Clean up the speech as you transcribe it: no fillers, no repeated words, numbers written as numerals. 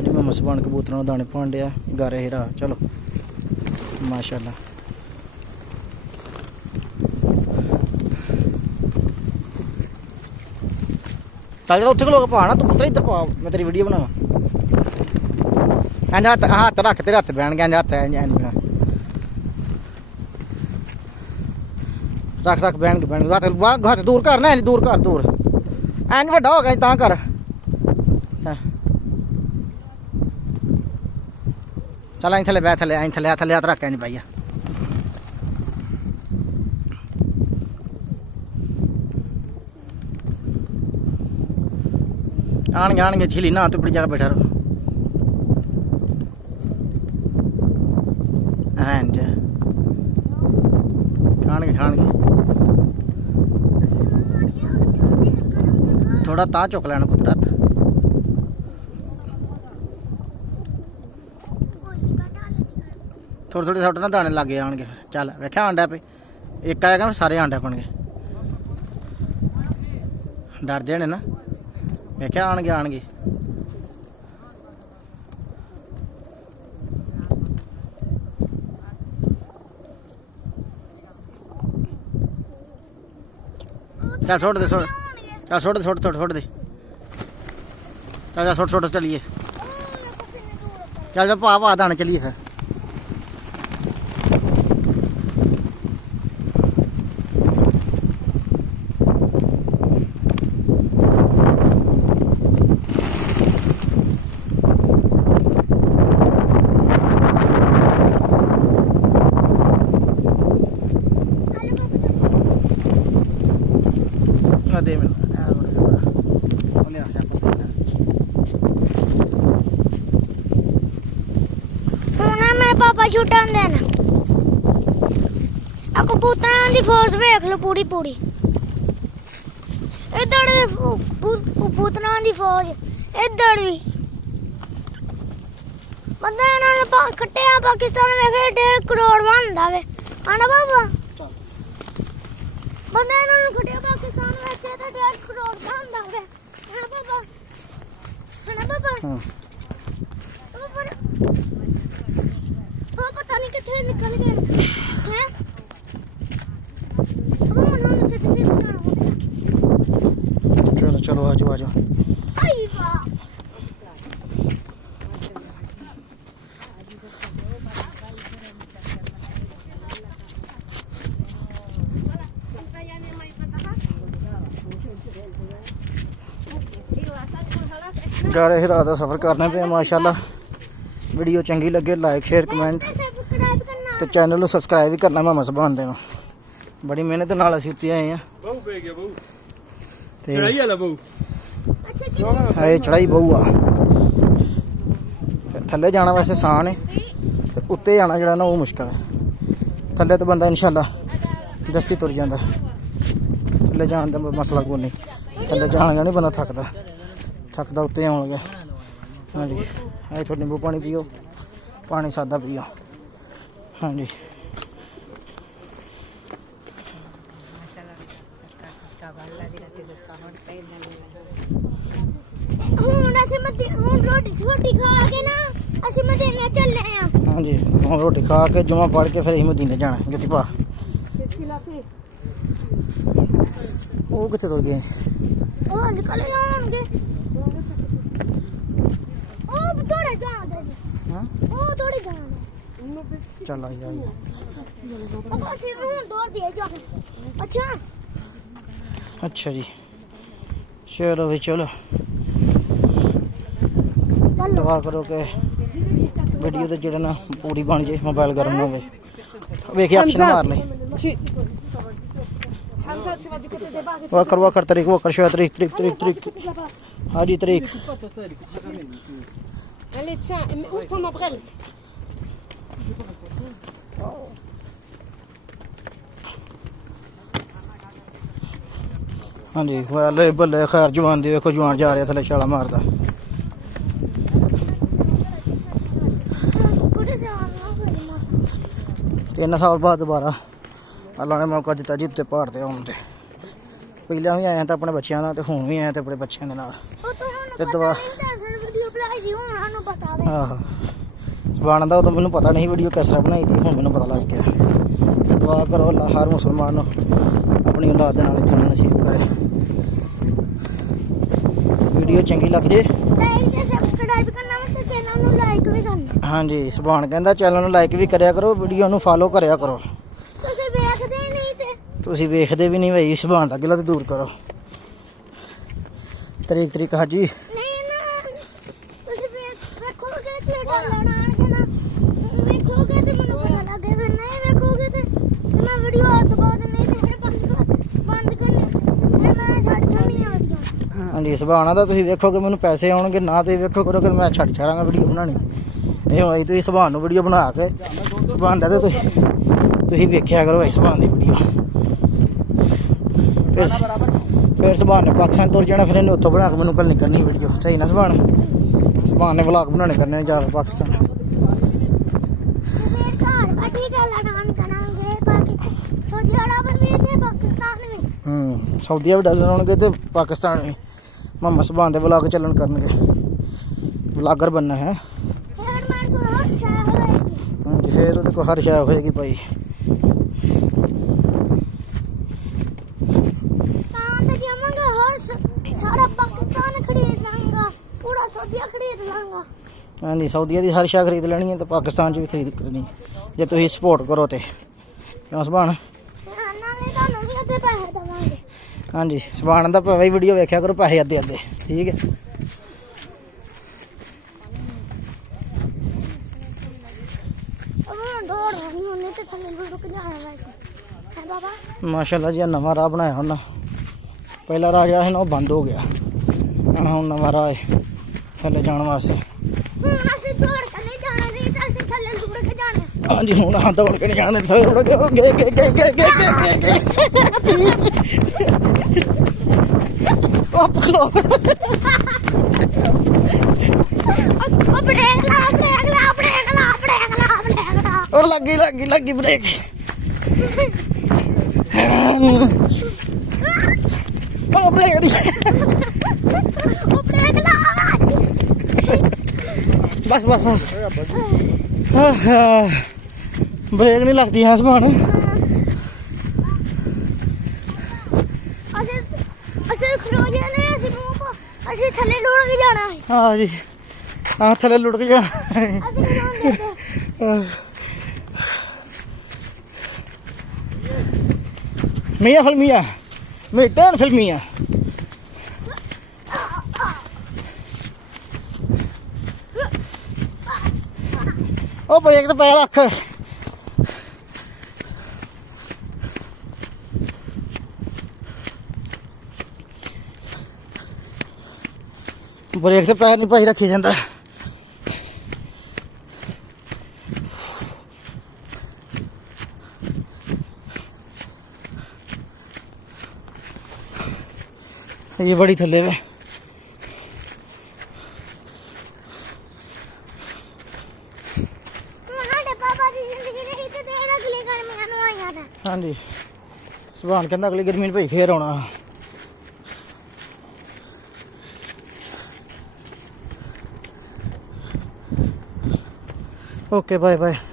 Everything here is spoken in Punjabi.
ਲਓ जी मैं सुभान कबूतरों दाने पाउण दिया गारे हिरा चलो माशाअल्लाह। चल उत्थे लोग पा ना तू पुत्तर इधर पा मैं तेरी वीडियो बनावा इंज हाथ रख तेरे हत्थ बहन गए हत्थ रख रख बहन हत्थ दूर कर ना दूर कर दूर एन वड्डा हो गया तां कर चल आई थले बह थले आई थले थले हाथ रख इंज पाइया आने झीली ना तू बड़ी जगह बैठा रहो खाने थोड़ा ता चुक लेना पुत्र हथ थोड़े थोड़े थोड़े ना दाने लग जाएंगे चल वेख्या आंडा पे एक आएगा सारे आंडे बनगे डरते ने ना वेख्या आनगे चल छोड़ दे छोड़ चल छोड़ दे छोड़ छोड़ छोड़ दे चल छोड़ छोड़ चलिए चल पा पा दाने चलिए फिर दे मैं मेरे पापा छुट्टा देना कबूतरां दी फौज वेख लो पूरी पूरी इधर भी कबूतरां दी फौज इधर भी बंदा इन्होंने कट्टिया पाकिस्तान में 1.5 करोड़ बनता वे आना बाबा बंदा इन्होंने कट्टिया पाकिस्तान में 1.5 करोड़ बनता वे है बाबा है ना बाबा हाँ पता नहीं कितने निकल गए हैं चलो चलो आ जाओ गारे हिरा का सफ़र करने पे माशाल्लाह वीडियो चंगी लगे लाइक शेयर कमेंट तो चैनल को सबसक्राइब भी करना मामा सुभान देना बड़ी मेहनत नाल असीं उत्ते आए हैं चढ़ाई बहु आ थल्ले जाना वैसे आसान है उत्ते जाना जो ना वो मुश्किल है थल्ले तो बंदा इंशाल्लाह दस्ती तुर जाता थल्ले जान का मसला कोई नहीं थल्ले जाना नहीं बंदा थकदा उत्ते आउण लगे हाँ जी आए थोड़ा नींबू पानी पियो पानी सादा पियो हाँ जी हाँ जी हम रोटी खा के जुमा पढ़ के फिर मदीने जाना जुत्ती पा वो कितने तुर गए चल आई अच्छा जी चलो भाई चलो दुआ करो कि वीडियो तो जो ना पूरी बन जाए मोबाइल गर्म ना हो वेखिए ऑप्शन मार ले वकर तरीक वकर शो तरीक हाँ जी तरीक हाँ जी वाले बल्ले खैर जवान दी देखो जवान जा रहा थले छाला मारदा तीन साल बाद दोबारा अल्लाह ने मौका दिता जी उत्ते पहाड़ ते आउण ते पहले भी आया तो अपने बच्चों नाल ते हुण भी आया तो अपने बच्चों दे नाल ते ਪਤਾ ਵੇ ਆਹ ਸੁਭਾਨ ਦਾ ਉਦੋਂ ਮੈਨੂੰ ਪਤਾ ਨਹੀਂ ਵੀਡੀਓ ਕਿਸ ਤਰ੍ਹਾਂ ਬਣਾਈ ਦੀ, ਹੁਣ ਮੈਨੂੰ ਪਤਾ ਲੱਗ ਗਿਆ। ਦੁਆ ਕਰੋ ਅੱਲਾ ਹਰ ਮੁਸਲਮਾਨ ਨੂੰ ਆਪਣੀ ਔਲਾਦ ਦੇ ਨਾਲ ਇੱਥੇ ਨਸੀਬ ਕਰੇ। ਵੀਡੀਓ ਚੰਗੀ ਲੱਗ ਜੇ ਲਾਈਕ ਤੇ ਸਬਸਕ੍ਰਾਈਬ ਕਰਨਾ ਵੇ ਤੇ ਚੈਨਲ ਨੂੰ ਲਾਈਕ ਵੀ ਕਰਨਾ। ਹਾਂਜੀ ਸੁਭਾਨ ਕਹਿੰਦਾ ਚੈਨਲ ਨੂੰ ਲਾਈਕ ਵੀ ਕਰਿਆ ਕਰੋ, ਵੀਡੀਓ ਨੂੰ ਫਾਲੋ ਕਰਿਆ ਕਰੋ। ਤੁਸੀਂ ਵੇਖਦੇ ਹੀ ਨਹੀਂ ਤੇ ਤੁਸੀਂ ਵੇਖਦੇ ਵੀ ਨਹੀਂ ਭਾਈ, ਸੁਭਾਨ ਦਾ ਗਿਲਾ ਤੇ ਦੂਰ ਕਰੋ। ਤਰੀਕ ਹਾਜੀ ਨਹੀਂ ਨਾ ਤੁਸੀਂ ਵੇਖੋਗੇ ਤੇ ਡਾਲਣਾ ਆਣਗੇ ਨਾ, ਵੇਖੋਗੇ ਤੇ ਮੈਨੂੰ ਪਤਾ ਲੱਗੇਗਾ, ਨਹੀਂ ਵੇਖੋਗੇ ਤੇ ਮੈਂ ਵੀਡੀਓ ਹੱਥ ਬਾਅਦ ਨਹੀਂ ਤੇ ਫਿਰ ਬੰਦ ਕਰਨੀ ਫਿਰ ਮੈਂ ਛੱਡ ਛੱਡਣੀ ਆ ਵੀਡੀਓ। ਹਾਂਜੀ ਸੁਭਾਨ ਦਾ ਤੁਸੀਂ ਵੇਖੋਗੇ ਮੈਨੂੰ ਪੈਸੇ ਆਉਣਗੇ, ਨਾ ਤੁਸੀਂ ਵੇਖੋ ਕਰੋਗੇ ਤੇ ਮੈਂ ਛੱਡ ਛਾੜਾਂਗਾ ਵੀਡੀਓ ਬਣਾਉਣੀ। ਇਹ ਹੋਈ ਤੁਸੀਂ ਸੁਭਾਨ ਨੂੰ ਵੀਡੀਓ ਬਣਾ ਕੇ ਸੁਭਾਨ ਦਾ ਤੇ ਤੁਸੀਂ ਵੇਖਿਆ ਕਰੋ ਭਾਈ ਸੁਭਾਨ ਦੀ ਵੀਡੀਓ। ਫਿਰ ਸੁਭਾਨ ਨੇ ਪਾਕਿਸਤਾਨ ਤੁਰ ਜਾਣਾ, ਫਿਰ ਇਹਨੇ ਉੱਥੋਂ ਬਣਾ ਕੇ ਮੈਨੂੰ ਕੱਲ ਨਿਕਲਣੀ ਵੀਡੀਓ। ਸਹੀ ਨਾ ਸੁਭਾਨ ਨੇ ਵਲੌਗ ਬਣਾਉਣੇ ਕਰਨੇ ਜਾ ਕੇ ਪਾਕਿਸਤਾਨ। ਫਿਰ ਘਰ ਬੈਠੀ ਗੱਲ ਕੰਮ ਕਰਾਂਗੇ ਪਾਕਿਸਤਾਨ ਸਊਦੀ ਅਰਬ ਵੀ ਤੇ ਪਾਕਿਸਤਾਨ ਵੀ। ਸਾਊਦੀਆ ਵੀ ਡਾਲਰ ਆਉਣਗੇ ਤੇ ਪਾਕਿਸਤਾਨ ਵੀ। ਮੁਹੰਮਦ ਸੁਭਾਨ ਦੇ ਵਲੌਗ ਚੱਲਣ ਕਰਨਗੇ, ਵਲੌਗਰ ਬਣਨਾ ਹੈ। ਫਿਰ ਮੈਂ ਕੋਲ ਹਰ ਸ਼ੈ ਹੋਏਗੀ। ਹਾਂਜੀ ਫਿਰ ਉਹਦੇ ਕੋਲ ਹਰ ਸ਼ੈ ਹੋਏਗੀ ਭਾਈ। ਤਾਂ ਤੇ ਜਾਵਾਂਗਾ ਹਰ ਸਾਰਾ ਪਾਕਿਸਤਾਨ ਖਰੀਦ ਲਾਂਗਾ, ਪੂਰਾ ਸਊਦੀਆ ਖਰੀਦ ਲਾਂਗਾ। ਹਾਂਜੀ ਸਾਊਦੀਆ ਦੀ ਹਰ ਸ਼ੈ ਖਰੀਦ ਲੈਣੀ ਹੈ ਤੇ ਪਾਕਿਸਤਾਨ 'ਚ ਵੀ ਖਰੀਦ ਕਰਨੀ ਜੇ ਤੁਸੀਂ ਸਪੋਰਟ ਕਰੋ ਤੇ। ਕਿਉਂ ਸੁਭਾਨ? ਨਾਲੇ ਤੁਹਾਨੂੰ ਵੀ ਅੱਧੇ ਪੈਸੇ ਦੇਵਾਂਗੇ। ਹਾਂਜੀ ਸੁਭਾਨ ਦਾ ਭਾਵੇਂ ਵੀਡੀਓ ਵੇਖਿਆ ਕਰੋ, ਪੈਸੇ ਅੱਧੇ ਅੱਧੇ ਠੀਕ ਹੈ। ਉਹ ਦੌੜ ਰਹੀ ਉਹਨੇ ਤੇ ਥੱਲੇ ਨੂੰ ਰੁਕ ਜਾਣਾ ਵੈਸੇ ਹੈ ਬਾਬਾ। ਮਾਸ਼ਾਅੱਲਾ ਜੀ ਨਵਾਂ ਰਾਹ ਬਣਾਇਆ ਹੁਣ। ਪਹਿਲਾ ਰਾਹ ਜਿਹੜਾ ਸੀ ਨਾ ਉਹ ਬੰਦ ਹੋ ਗਿਆ, ਹੁਣ ਨਵਾਂ ਰਾਹ ਹੈ ਥੱਲੇ ਜਾਣ ਵਾਸਤੇ। ਹੁਣ ਅਸੀਂ ਦੌੜ ਕੇ ਨਹੀਂ ਜਾਣਾ ਨਹੀਂ ਤਾਂ ਅਸੀਂ ਥੱਲੇ ਲੁੜ ਕੇ ਜਾਣਾ। ਹਾਂਜੀ ਹੁਣ ਹਾਂ ਦੌੜ ਕੇ ਨਹੀਂ ਜਾਣਾ, ਥੱਲੇ ਉੜ ਕੇ ਉਹ ਪਖਲੋ ਉਹ ਬ੍ਰੇਕ ਲਾ ਬ੍ਰੇਕ ਲਾ ਬ੍ਰੇਕ ਲਾ ਬ੍ਰੇਕ ਲਾ ਬ੍ਰੇਕ ਲਾ। ਉਹ ਲੱਗੀ ਬ੍ਰੇਕ। ਉਹ ਬ੍ਰੇਕ ਨਹੀਂ, ਉਹ ਬ੍ਰੇਕ ਲਾ। ਬਸ ਬ੍ਰੇਕ ਨਹੀਂ ਲੱਗਦੀ ਹੈ ਸੁਭਾਨ। ਅਸੀਂ ਖਲੋ ਜਾਣੇ, ਅਸੀਂ ਅਸੀਂ ਥੱਲੇ ਲੁੜ ਕੇ ਜਾਣਾ ਹੈ। ਹਾਂ ਜੀ ਹਾਂ ਥੱਲੇ ਲੁੜ ਕੇ ਜਾਣਾ। ਅਸੀਂ ਖਲੋਂਦੇ ਤੇ Mia filmia, Mia filmia. Oh balik tu payah lah. Balik tu payah ni payah rakhi janda. ये बड़ी थल्ले में हाँ जी सुभान कहता अगली गर्मी भाई फिर आना। Okay bye bye.